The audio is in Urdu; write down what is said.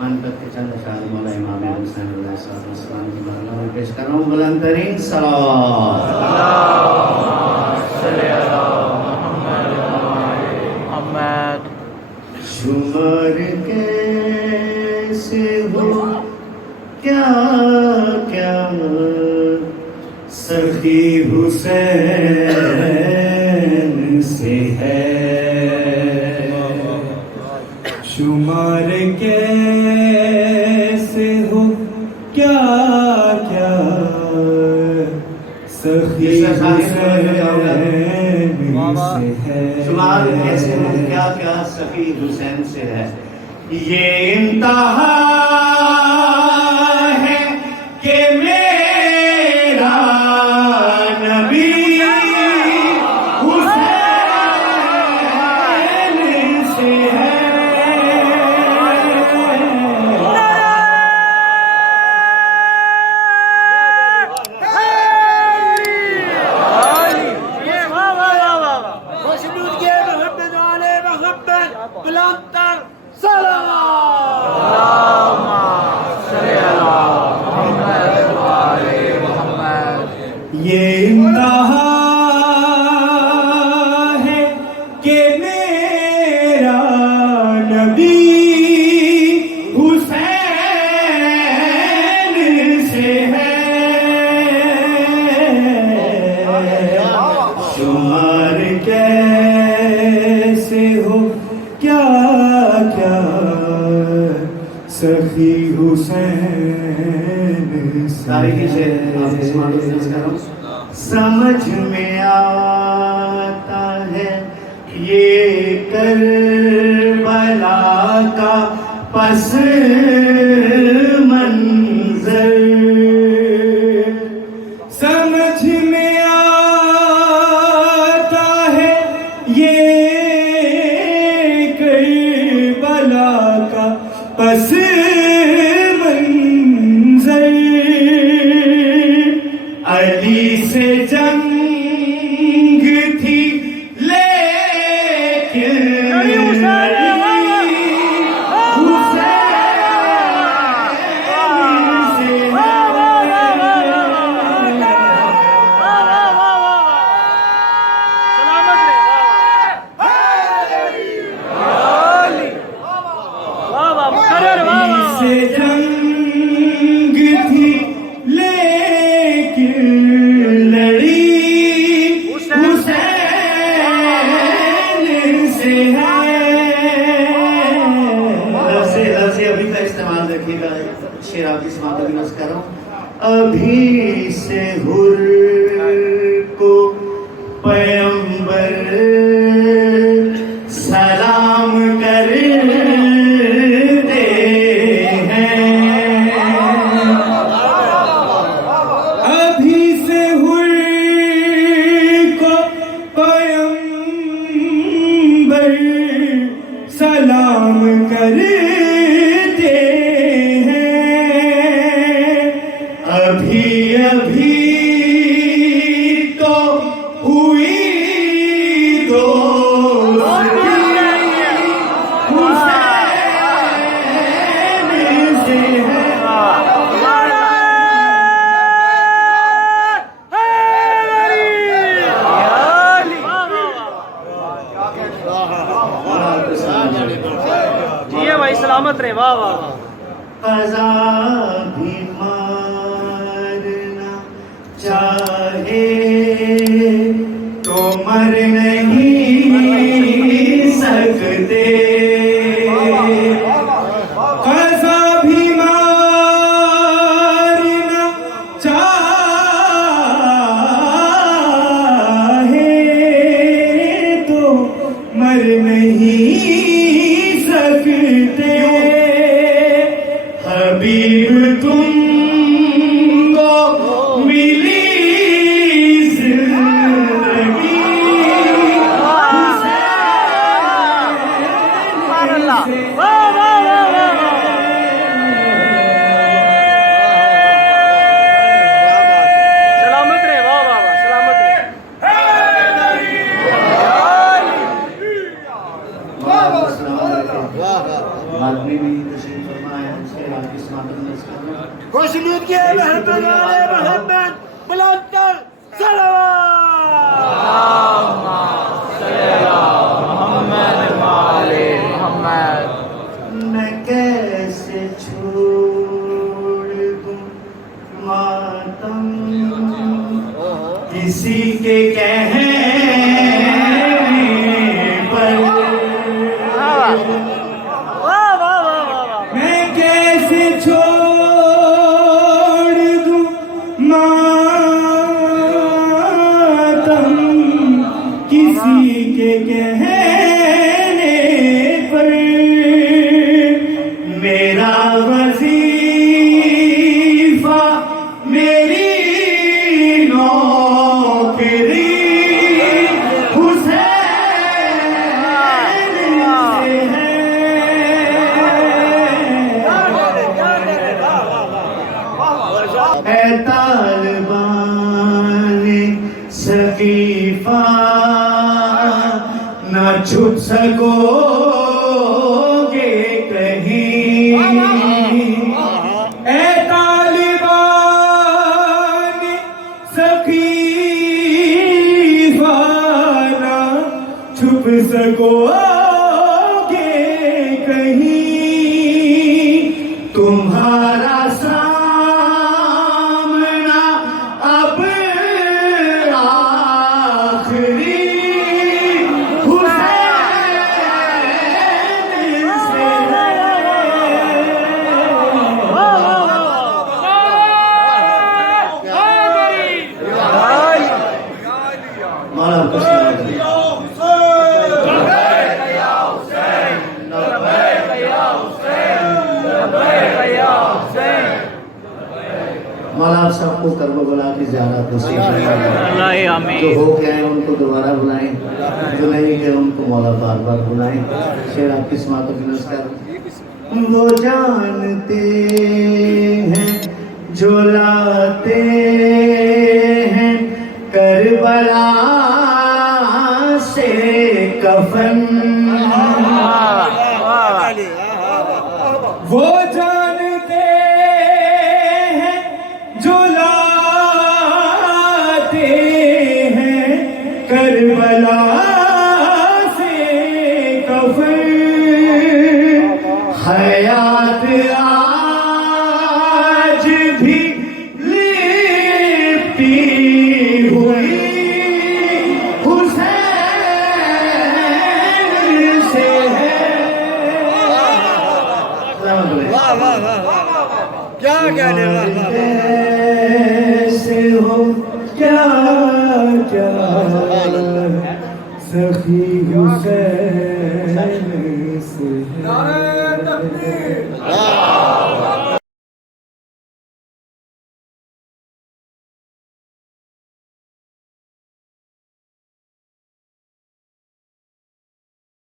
مانپت کے چند اشعار مولا امام حسین علیہ السلام کی بارگاہ میں پیش کر رہا ہوں. بلند ترین صلوات. شمار کیسے ہو کیا کیا سخی حسین سے ہے. شمار کیسے ہو کیا کیا سخی حسین سے ہے. شمار کیسے ہو کیا کیا سخی حسین سے ہے. یہ انتہا ہے کہ میرا نبی حسین سے ہے. یہ انتہا ہے کہ میرا نبی حسین سے ہے. شمار کیسے ہو کیا کیا سخی حسین تاریخی سے سمجھ میں آتا ہے یہ کربلا کا پس منظر. سمجھ میں آتا ہے یہ کربلا کا پس منظر. علی سے جنگ تھی لیکن شیر آپ کی سماعت بھی نص کر رہا ہوں. ابھی سے حر کو پیمبر سلام کرتے ہیں. ابھی سے حر کو پیمبر سلام کرتے ابھی ابھی تو ہوئی دوستی حسین سے ہے. جی بھائی سلامت رہے. واہ واہ واہ. قضا بھی مارنا چاہے تو مر نہیں سکتے. قضا بھی مارنا چاہے تو مر نہیں سکتے. حبیب تم کو ملی زندگی سلامت رہے. واہ واہ واہ. سلامت رہے. آدمی بھی تشریف فرما ہے. خوشنود کے محمد والے محمد بلند تر میں کیسے چھوڑ دوں ماتم کسی کے کہنے پر میں کیسے چھوڑ دوں ماتم کسی کے کہنے پر میرا وظیفہ میری نوکری حسین سے ہے اے طالبان سقیفہ نہ چھپ سکو گے کہیں اے طالبان سقیفہ نہ چھپ سکو گے کہیں تمہارا سامنا اب آخری حسین سے مولا کو سلام مولا آپ سب کو کرب و بلا کی زیارت نصیب فرمائے جو ہو گئے ہیں ان کو دوبارہ بلائیں جو نہیں گئے ان کو مولا بار بار بلائیں شیر آپ کی سماعتوں کی نذکر وہ جانتے ہیں جو لاتے ہیں کربلا سے کفن وہ جانتے ہیں جو لاتے ہیں کربلا سے کفن حیات آج بھی لپٹی ہوئی حسین سے ہے کیا کہنے کیسے ہو کیا کیا سخی حسین سے ہے